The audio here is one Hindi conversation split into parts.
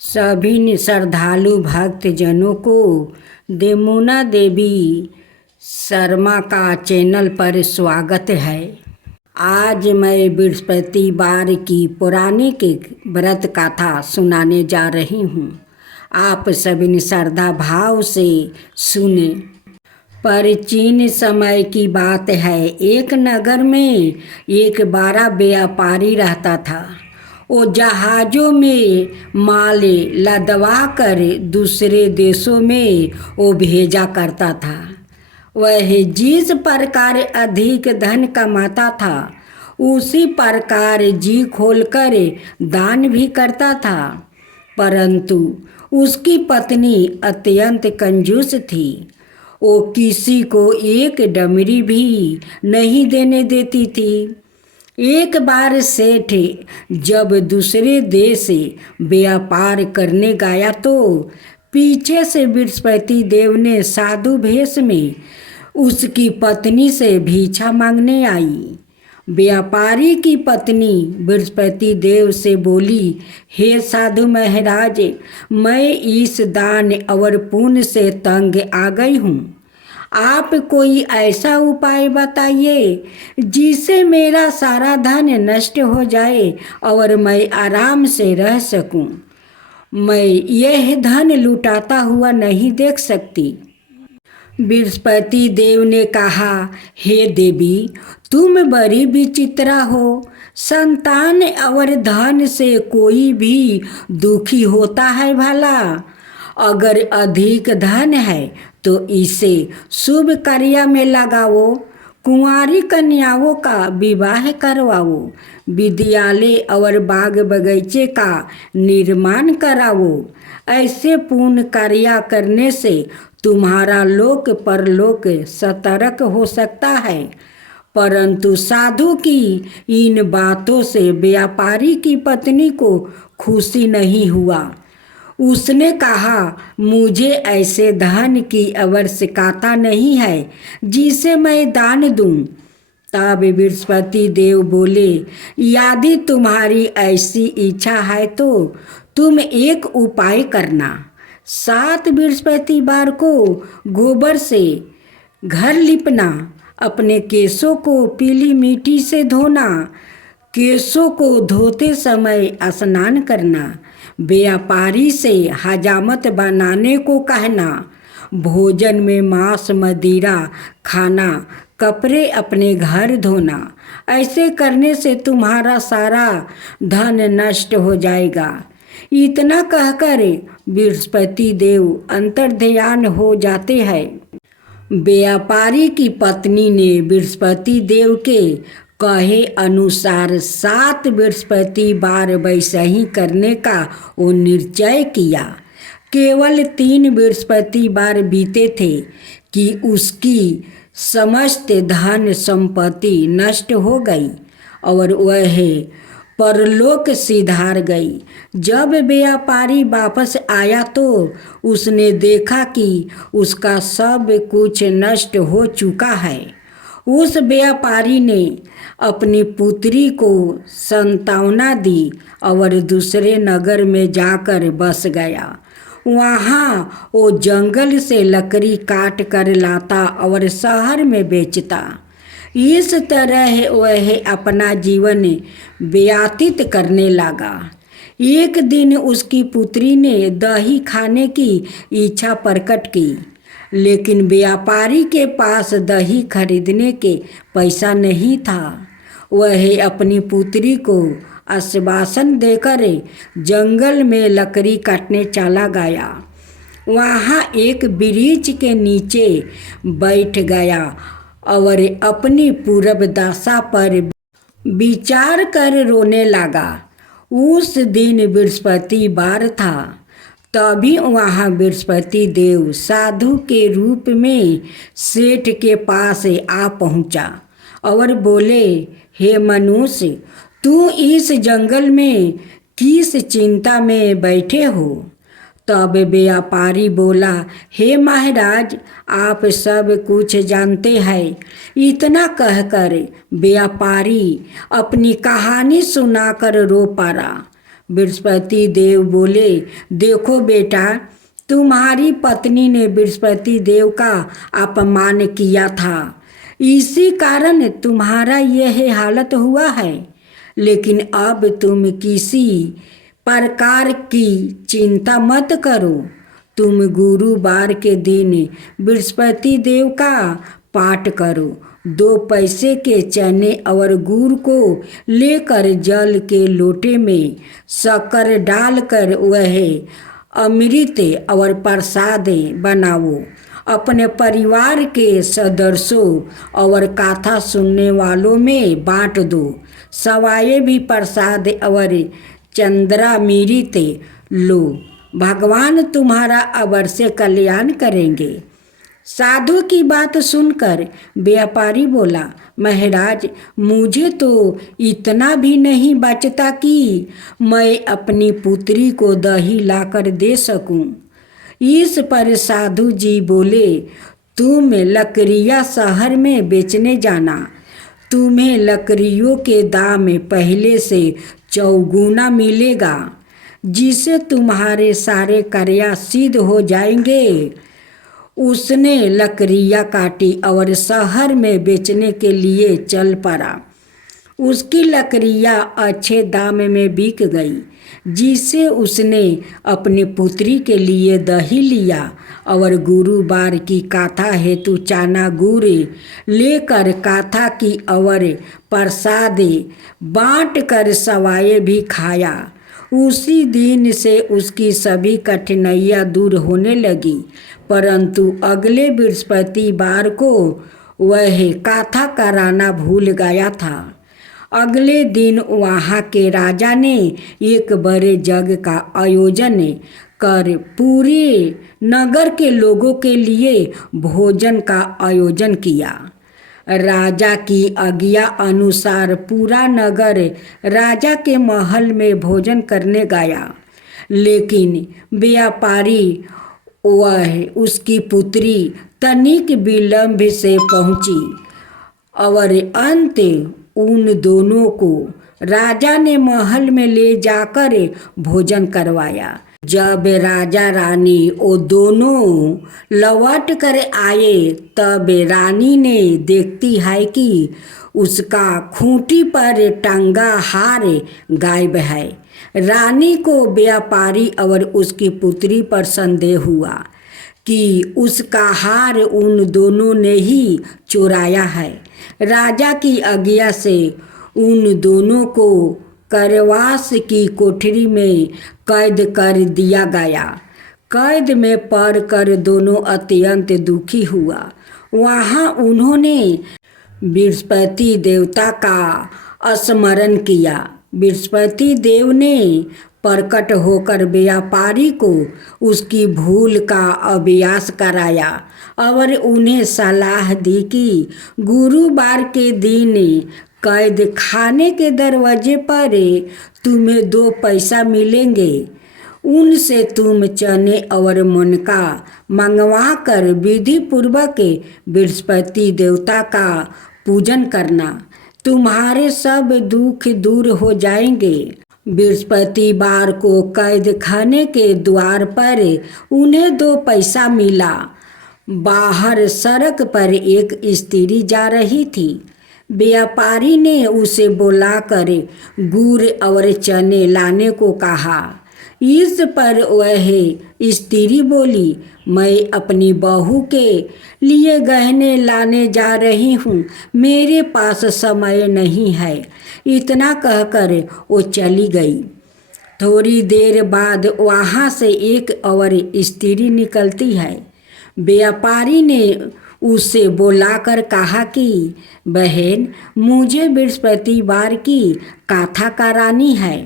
सभी श्रद्धालु भक्त जनों को देमुना देवी शर्मा का चैनल पर स्वागत है। आज मैं बृहस्पतिवार की पौराणिक व्रत कथा सुनाने जा रही हूँ। आप सभी श्रद्धा भाव से सुने। प्राचीन समय की बात है। एक नगर में एक बड़ा व्यापारी रहता था। वो जहाज़ों में माल लदवा कर दूसरे देशों में वो भेजा करता था। वह जिस प्रकार अधिक धन कमाता था उसी प्रकार जी खोलकर दान भी करता था। परंतु उसकी पत्नी अत्यंत कंजूस थी। वो किसी को एक डमरी भी नहीं देने देती थी। एक बार सेठ जब दूसरे देश व्यापार करने गया तो पीछे से बृहस्पति देव ने साधु भेष में उसकी पत्नी से भिक्षा मांगने आई। व्यापारी की पत्नी बृहस्पति देव से बोली, हे साधु महाराज, मैं इस दान और पुण्य से तंग आ गई हूँ। आप कोई ऐसा उपाय बताइए जिससे मेरा सारा धन नष्ट हो जाए और मैं आराम से रह सकूं। मैं यह धन लुटाता हुआ नहीं देख सकती। बृहस्पति देव ने कहा, हे देवी, तुम बड़ी विचित्रा हो। संतान और धन से कोई भी दुखी होता है भला? अगर अधिक धन है तो इसे शुभ कार्य में लगाओ, कुंवारी कन्याओं का विवाह करवाओ, विद्यालय और बाग बगीचे का निर्माण कराओ। ऐसे पूर्ण कार्य करने से तुम्हारा लोक परलोक सतर्क हो सकता है। परंतु साधु की इन बातों से व्यापारी की पत्नी को खुशी नहीं हुआ। उसने कहा, मुझे ऐसे धन की आवश्यकता नहीं है जिसे मैं दान दूं। तब बृहस्पति देव बोले, यदि तुम्हारी ऐसी इच्छा है तो तुम एक उपाय करना। 7 बृहस्पतिवार को गोबर से घर लिपना, अपने केशों को पीली मिट्टी से धोना, केशों को धोते समय स्नान करना, व्यापारी से हजामत बनाने को कहना, भोजन में मांस मदिरा खाना, कपड़े अपने घर धोना। ऐसे करने से तुम्हारा सारा धन नष्ट हो जाएगा। इतना कहकर बृहस्पति देव अंतर्ध्यान हो जाते हैं। व्यापारी की पत्नी ने बृहस्पति देव के कहे अनुसार 7 बृहस्पतिवार वैसा ही करने का वो निश्चय किया। केवल 3 बृहस्पतिवार बीते थे कि उसकी समस्त धन संपत्ति नष्ट हो गई और वह परलोक सिधार गई। जब व्यापारी वापस आया तो उसने देखा कि उसका सब कुछ नष्ट हो चुका है। उस व्यापारी ने अपनी पुत्री को सांत्वना दी और दूसरे नगर में जाकर बस गया। वहाँ वो जंगल से लकड़ी काट कर लाता और शहर में बेचता। इस तरह वह अपना जीवन व्यतीत करने लगा। एक दिन उसकी पुत्री ने दही खाने की इच्छा प्रकट की, लेकिन व्यापारी के पास दही खरीदने के पैसा नहीं था। वह अपनी पुत्री को आश्वासन देकर जंगल में लकड़ी काटने चला गया। वहाँ एक वृक्ष के नीचे बैठ गया और अपनी पूर्व दशा पर विचार कर रोने लगा। उस दिन बृहस्पतिवार था। तभी वहाँ बृहस्पति देव साधु के रूप में सेठ के पास आ पहुँचा और बोले, हे मनुष्य, तू इस जंगल में किस चिंता में बैठे हो? तब व्यापारी बोला, हे महाराज, आप सब कुछ जानते हैं। इतना कहकर व्यापारी अपनी कहानी सुनाकर रो पड़ा। बृहस्पति देव बोले, देखो बेटा, तुम्हारी पत्नी ने बृहस्पति देव का अपमान किया था, इसी कारण तुम्हारा यह हालत हुआ है। लेकिन अब तुम किसी प्रकार की चिंता मत करो। तुम गुरुवार के दिन बृहस्पति देव का पाठ करो। 2 पैसे के चने और गुड़ को लेकर जल के लोटे में शक्कर डालकर वह अमृत और प्रसाद बनाओ। अपने परिवार के सदस्यों और कथा सुनने वालों में बांट दो। सवाए भी प्रसाद और चंद्रामृत लो। भगवान तुम्हारा अवश्य कल्याण करेंगे। साधु की बात सुनकर व्यापारी बोला, महाराज, मुझे तो इतना भी नहीं बचता कि मैं अपनी पुत्री को दही लाकर दे सकूं। इस पर साधु जी बोले, तुम लकड़ियाँ शहर में बेचने जाना। तुम्हें लकड़ियों के दाम पहले से 4 गुना मिलेगा, जिससे तुम्हारे सारे कार्य सिद्ध हो जाएंगे। उसने लकड़ियाँ काटी और शहर में बेचने के लिए चल पड़ा। उसकी लकड़ियाँ अच्छे दाम में बिक गई, जिससे उसने अपनी पुत्री के लिए दही लिया और गुरुवार की कथा हेतु चना गुड़ लेकर कथा की और प्रसाद बांट कर सवाए भी खाया। उसी दिन से उसकी सभी कठिनाइयाँ दूर होने लगी। परंतु अगले बृहस्पतिवार को वह कथा कराना भूल गया था। अगले दिन वहाँ के राजा ने एक बड़े यज्ञ का आयोजन कर पूरे नगर के लोगों के लिए भोजन का आयोजन किया। राजा की आज्ञा अनुसार पूरा नगर राजा के महल में भोजन करने गया। लेकिन व्यापारी वह उसकी पुत्री तनिक विलंब से पहुंची और अंत उन दोनों को राजा ने महल में ले जाकर भोजन करवाया। जब राजा रानी वो दोनों लौट कर आए, तब रानी ने देखती है कि उसका खूंटी पर टंगा हार गायब है। रानी को व्यापारी और उसकी पुत्री पर संदेह हुआ कि उसका हार उन दोनों ने ही चुराया है। राजा की आज्ञा से उन दोनों को कारावास की कोठरी में कैद कर दिया गया। कैद में पड़कर दोनों अत्यंत दुखी हुआ। वहाँ उन्होंने बृहस्पति देवता का स्मरण किया। बृहस्पति देव ने प्रकट होकर व्यापारी को उसकी भूल का अभ्यास कराया और उन्हें सलाह दी कि गुरुवार के दिन कैद खाने के दरवाजे पर तुम्हें 2 पैसा मिलेंगे। उनसे तुम चने और मुनका मंगवा कर विधि पूर्वक बृहस्पति देवता का पूजन करना। तुम्हारे सब दुख दूर हो जाएंगे। बृहस्पतिवार को कैद खाने के द्वार पर उन्हें 2 पैसा मिला। बाहर सड़क पर एक स्त्री जा रही थी। व्यापारी ने उसे बुलाकर गुड़ और चने लाने को कहा। इस पर वह स्त्री बोली, मैं अपनी बहू के लिए गहने लाने जा रही हूँ, मेरे पास समय नहीं है। इतना कहकर वो चली गई। थोड़ी देर बाद वहाँ से एक और स्त्री निकलती है। व्यापारी ने उसे बुलाकर कहा कि बहन, मुझे बृहस्पतिवार की कथा करानी है,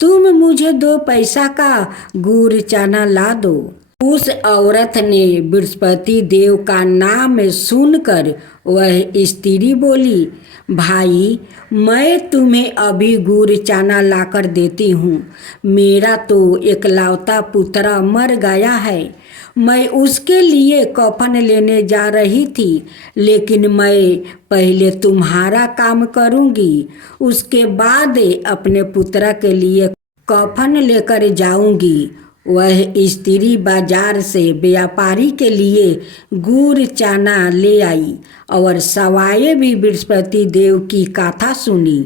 तुम मुझे 2 पैसा का गुड़ चना ला दो। उस औरत ने बृहस्पति देव का नाम सुनकर वह स्त्री बोली, भाई, मैं तुम्हें अभी गुड़ चना लाकर देती हूँ। मेरा तो एकलौता पुत्र मर गया है। मैं उसके लिए कफन लेने जा रही थी, लेकिन मैं पहले तुम्हारा काम करूँगी, उसके बाद अपने पुत्र के लिए कफन लेकर जाऊंगी। वह स्त्री बाजार से व्यापारी के लिए गुड़ चना ले आई और सवाए भी बृहस्पति देव की गाथा सुनी।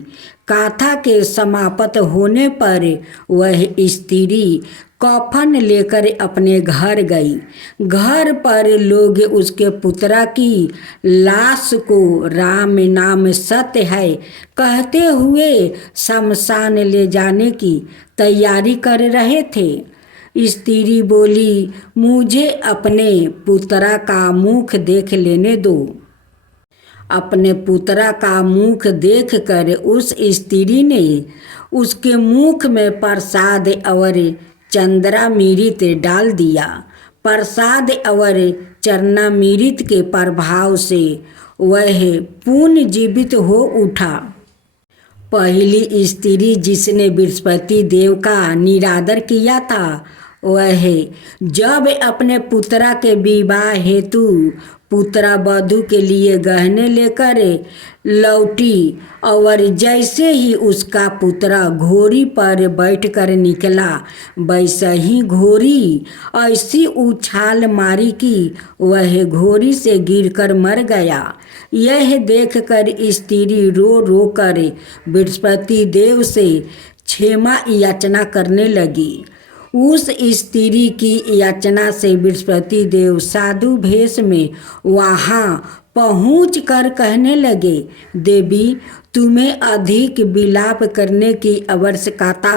गाथा के समाप्त होने पर वह स्त्री कफन लेकर अपने घर गई। घर पर लोग उसके पुत्रा की लाश को राम नाम सत्य है कहते हुए शमशान ले जाने की तैयारी कर रहे थे। स्त्री बोली, मुझे अपने पुत्रा का मुख देख लेने दो। अपने पुत्रा का मुख देखकर उस स्त्री ने उसके मुख में प्रसाद और चंद्रामृत डाल दिया। प्रसाद और चरणामृत के प्रभाव से वह पुनर्जीवित हो उठा। पहली स्त्री जिसने बृहस्पति देव का निरादर किया था, वह जब अपने पुत्रा के विवाह हेतु पुत्रा वधू के लिए गहने लेकर लौटी और जैसे ही उसका पुत्रा घोड़ी पर बैठकर निकला, वैसे ही घोड़ी ऐसी उछाल मारी कि वह घोड़ी से गिरकर मर गया। यह देखकर स्त्री रो रो कर बृहस्पति देव से क्षमा याचना करने लगी। उस स्त्री की याचना से बृहस्पति देव साधु भेष में वहाँ पहुँच कर कहने लगे, देवी, तुम्हें अधिक विलाप करने की आवश्यकता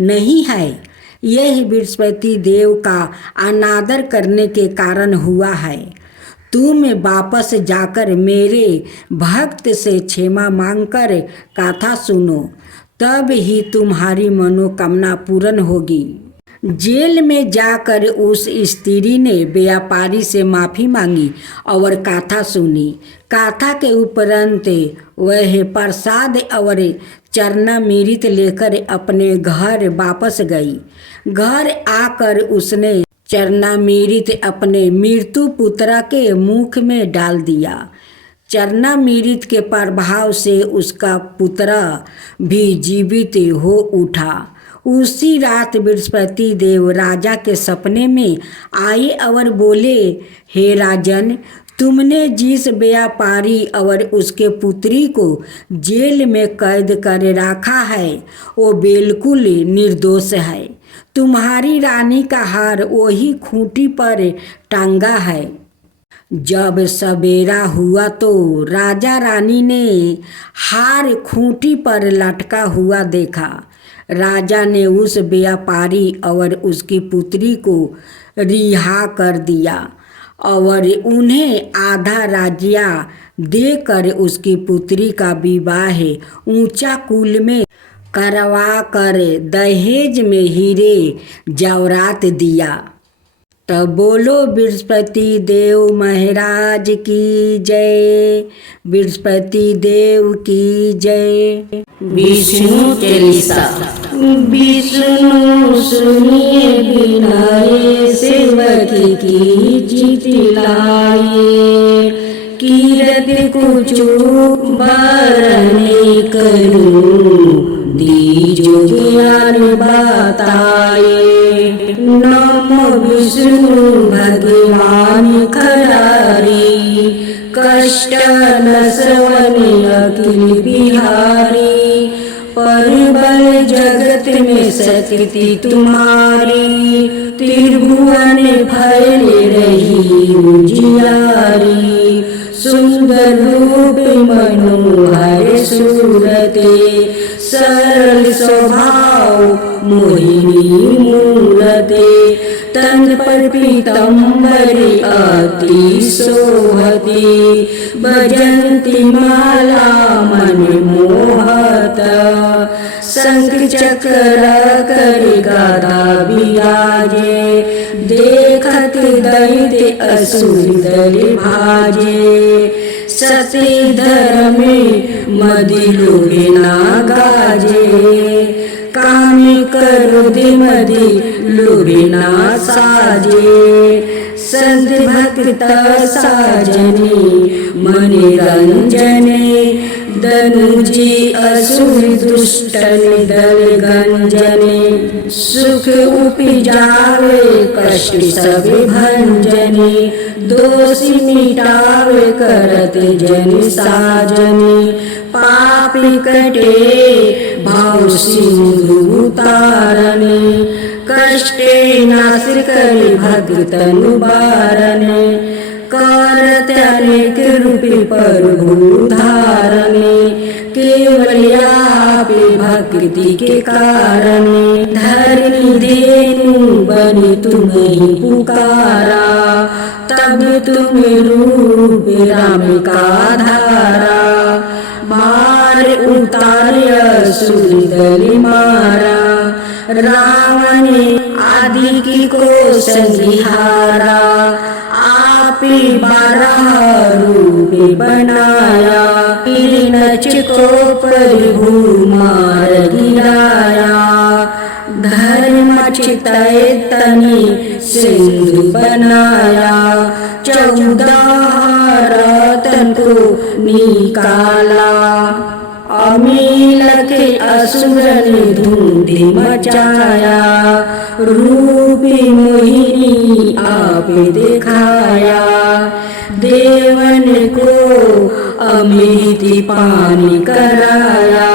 नहीं है। यह बृहस्पति देव का अनादर करने के कारण हुआ है। तुम वापस जाकर मेरे भक्त से क्षमा मांगकर गाथा सुनो, तब ही तुम्हारी मनोकामना पूर्ण होगी। जेल में जाकर उस स्त्री ने व्यापारी से माफ़ी मांगी और गाथा सुनी। गाथा के उपरांत वह प्रसाद और चरणामृत लेकर अपने घर वापस गई। घर आकर उसने चरणामृत अपने मृत्यु पुत्रा के मुख में डाल दिया। चरणामृत के प्रभाव से उसका पुत्रा भी जीवित हो उठा। उसी रात बृहस्पति देव राजा के सपने में आए और बोले, हे राजन, तुमने जिस व्यापारी और उसके पुत्री को जेल में कैद कर रखा है वो बिल्कुल निर्दोष है। तुम्हारी रानी का हार वही खूंटी पर टांगा है। जब सवेरा हुआ तो राजा रानी ने हार खूंटी पर लटका हुआ देखा। राजा ने उस व्यापारी और उसकी पुत्री को रिहा कर दिया और उन्हें आधा राज्य देकर उसकी पुत्री का विवाह ऊंचा कुल में करवा कर दहेज में हीरे जवाहरात दिया। तो बोलो बृहस्पति देव महाराज की जय, बृहस्पति देव की जय। विष्णु चालीसा। विष्णु सुनिए बिनाए, सेवक की चितलाए। कीरति कुछ बरने करूं, दीजो ज्ञान बताए। नमो विष्णु भगवान खरारी, कष्ट नसवन अखिल बिहारी। परबल जगत में सती तुम्हारी, त्रिभुवन फैले रही उजियारी। सुंदर रूप मनोहर सूरते, सरल स्वभाव मोहिनी मूरते। तन पर पीतम्बरी अति शोभती, भजन्ति माला मन मोहता। शंख चक्र कर गदा विराजे, देखत दैत्य असुर दल भाजे। सती धर्म मदि लोगे ना गाजे, काम क्रोधि मदि लोगे ना साजे। संत भक्त साजने मन रंजने, दनुजी असुर दुष्टन दल गंजने सुख उपजावे कष्ट सब भंजने दोषी मिटावे करत जन साजने पापी कटे भाव सिंधु उतारने कष्टे नाश करे भक्तन बारने करत अनेक रूपी प्रभु धारने केवल आपे भक्ति के कारणे धरनी धेनु बनी तुम्हें पुकारा तब तुम रूप राम का धारा मार उतार असुर दल मारा रावण आदि की को संहारा आपे 12 रूप बनाया हिरण्यच को प्रभु मार गिराया धर्म चितय तनि सिंधु बनाया 14 रतन को निकाला अमील के असुर ने धूंधी मचाया रूपी मोहिनी आपे दिखाया देवन को अमृत पानी कराया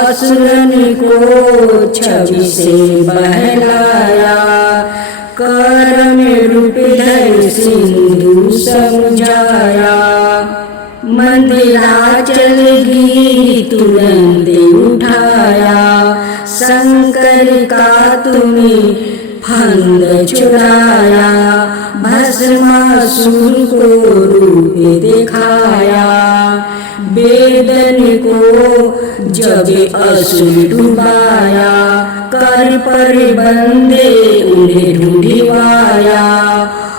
असुरन को छवि से बहलाया कर में रूप धर सिंधु समझाया मंदिराचल गिरी तुरंत उठाया शंकर का तुम्हें फंद चुराया भस्मासुर को रूप दिखाया वेदन को जब असुर डुबाया कर पर बंदे उन्हें ढूंढवाया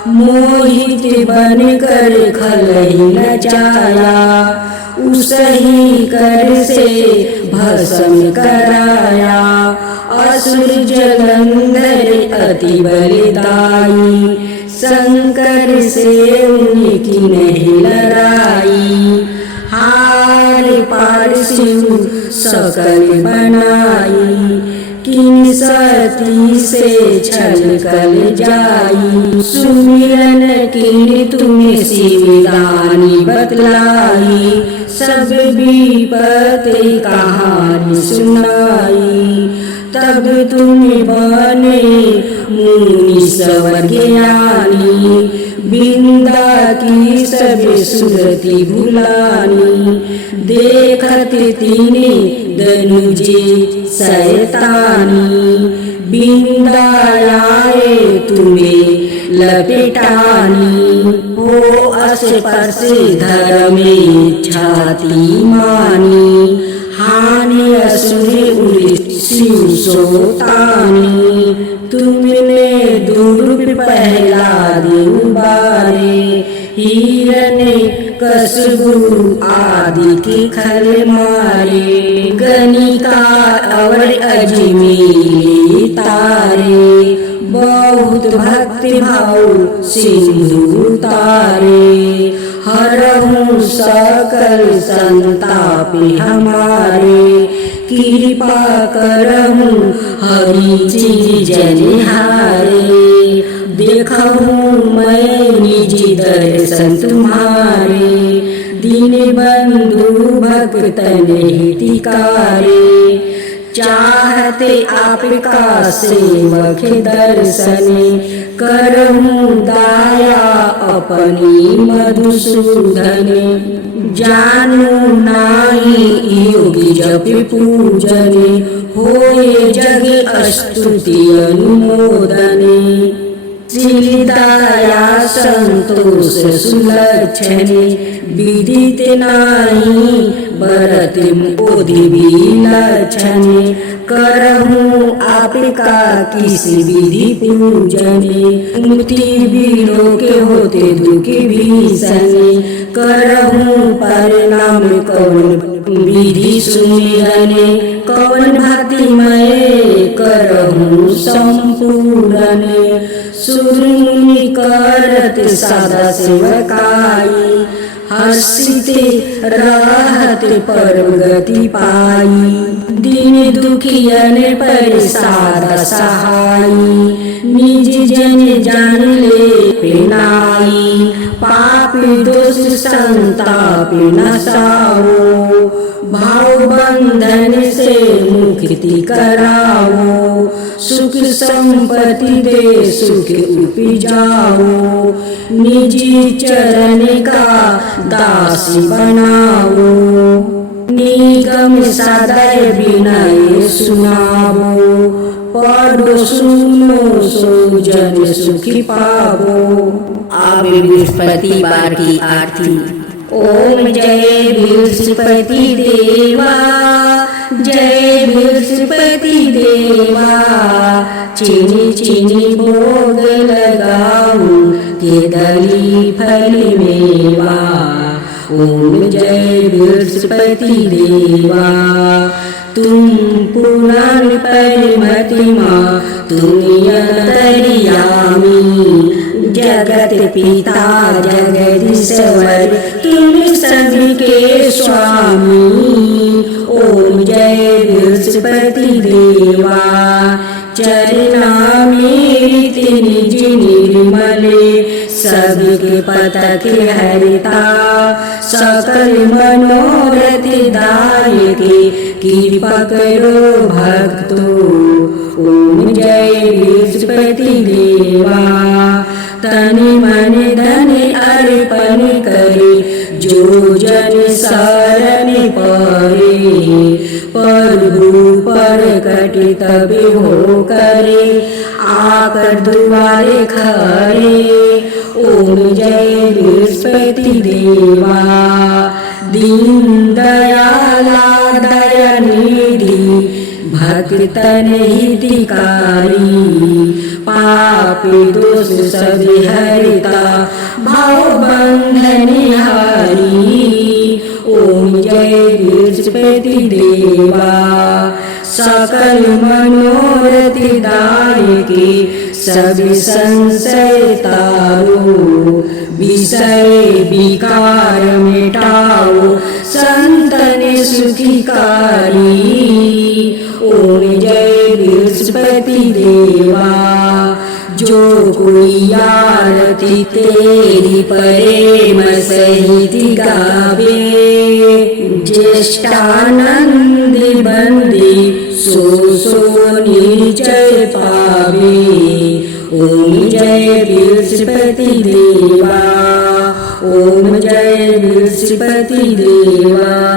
मोहित बन कर खलहि नचाया उसही कर से भस्म कराया असुर जलंधर अति बलदाई शंकर से उनकी नहीं लड़ाई हार पार शिव सकल बनाई किन सती से छल कल जाई सुमिरन की तुम्हें शिवदानी बतलाई सब विपत्ति कहानी सुनाई तब तुम बने मुनि स्वर ज्ञानी बिंदा की सब सुरति भुलानी देखत तीने दनुजे शैतानी बिंदाए तुम्हें लपेटानी हो अस्पर्श धर्मे छाती मानी हानि असुर शिव सोतानी तुमने दुर्ग पहला उबारे हिरण्य कसबु आदि के खल मारे गणिका और अजमेरी तारे बहुत भक्ति भाव सिंधु तारे हरहु सकल संताप हमारे कृपा करहु हरि चीज जनिहारे देखहु मैं निज दर्शन तुम्हारे दीन बंधु भक्तन हितकारे चाहते आपका सेवक दर्शन करहु दाया अपनी मधुसूदन जानू नाई योगी जप पूजन होए जग स्तुति अनुमोदन श्रीदया संतोष सुलक्षण विदित नाई बरत बोधि विलक्षण करहु आपका किसी विधि पूजन मुक्ति वीरों के होते दुख भीषण करहु परिणाम कौन विधि सुमिरन कौन भक्तिमय करहु संपूर्ण सुर मुनि करत सदा सेवकाई हर्षित राहत परम गति पाई। दीन दुखियन पर सादा सहाई, निज जन जान ले पिनाई। पाप दोष संताप नसाओ, भाव बंधन से मुक्ति कराओ। सुख संपत्ति दे सुख उपजाओ, निजी चरण का दासी बनाओ। निगम सदैव विनय सुनाओ, पढ़ो सुनो सो जन सुखी पावो। अब बृहस्पतिवार की आरती। ओम जय बृहस्पति देवा, जय बृहस्पति देवा। चीनी चीनी भोग लगाऊं, केदली फल मेवा। ओम जय बृहस्पति देवा। तुम पुराण परिमतिमा, तुम अंतर्यामी। जगत पिता जगदीश्वर, तुम सबके स्वामी। ओम जय बृहस्पति देवा। चरना मेरी निज निर्मले, सबके पतक हरिता। सकल मनोरथ दायके, कृपा करो भक्तो। ओम जय बृहस्पति देवा। तन मन धन अर्पण करे, जो जन शरण परे। प्रभु प्रकट तब हो करे, आकर दुआरे खड़े। ओम जय बृहस्पति देवा। दीन दयाला दयानिधि, भक्तन हितकारी। पापी दोष सब हरिता, भाव बंधन हारी। ओम जय बृहस्पति देवा। सकल मनोरथ दायके, सब संशय तारो। विषय विकार मिटाओ, संतन सुखिकारी। ओम जय बृहस्पति देवा। जो कोई आरती तेरी प्रेम सहित गावे, ज्येष्ठानंद बंदी सो निश्चय पावे। ओम जय बृहस्पति देवा। ओम जय बृहस्पति देवा।